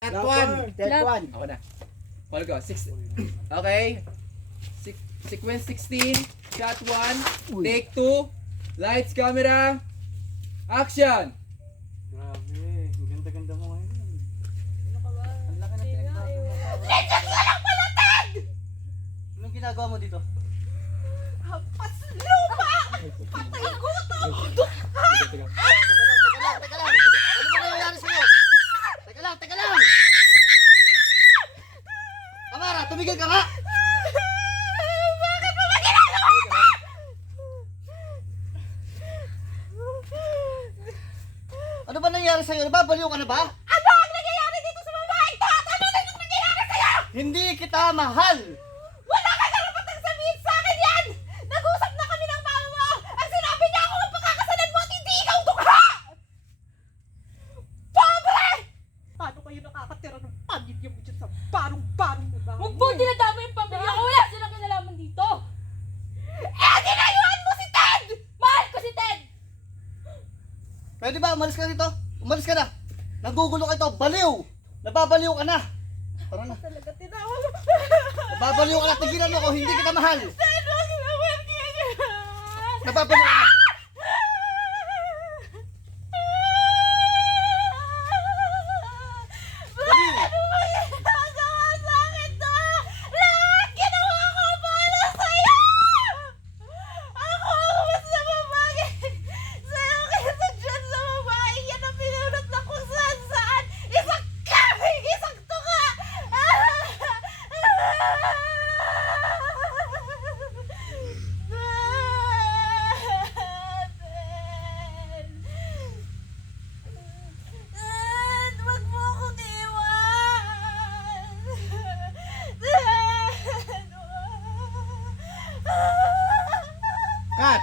That one. That one. Ako na. Call ko. Okay. Sequence 16. Shot 1. Take 2. Lights, camera. Action! Grabe, ang ganda-ganda mo ngayon. Ang laki ng pinagbago mo. Legend ka lang pala, Ted! Anong ginagawa mo dito? Hampas lupa! Patay ko to! Teka lang. Ano ba nangyayari sa'yo? Teka lang. Amara, tumigil ka nga! Bakit mo ba ginagawa ito? Ano ba nangyayari sa'yo? Nababaliw ka na ba? Ano ang nangyayari dito sa babae ito? At ano na yung nangyayari sa'yo? Hindi kita mahal! Wala ka karapatang sabihin sa akin yan! Nag-usap na kami ng mama mo! Ang sinabi niya ako ang pagkakasalan mo at hindi ikaw dukha! Pobre! Paano kayo nakakatira ng pamilya mo dyan sa barong-barong na bahay? Huwag mo dinadama yung pamilya ko. Wala silang kinalaman dito. Eh, dinayuan mo si Ted! Mahal ko si Ted. Pwede ba? Umalis ka dito? Umalis ka na! Nagugulo ka ito! Baliw! Nababaliw ka na! Tara na. Talaga tinawag mo. Nababaliw ka na! Tigilan mo ako! Hindi kita mahal! Ted, huwag naman ganyan! Nababaliw ka na! Bakit mo ba ginagawa sa akin to? Lahat ginawa ko para sa'yo! Ako ang mas namamagay sa'yo kaysa dyan sa babae yan ang pinunot na kung saan-saan! Isang kambing! Isang tuka! Dad, wag mo akong iwan! Dad! Cut.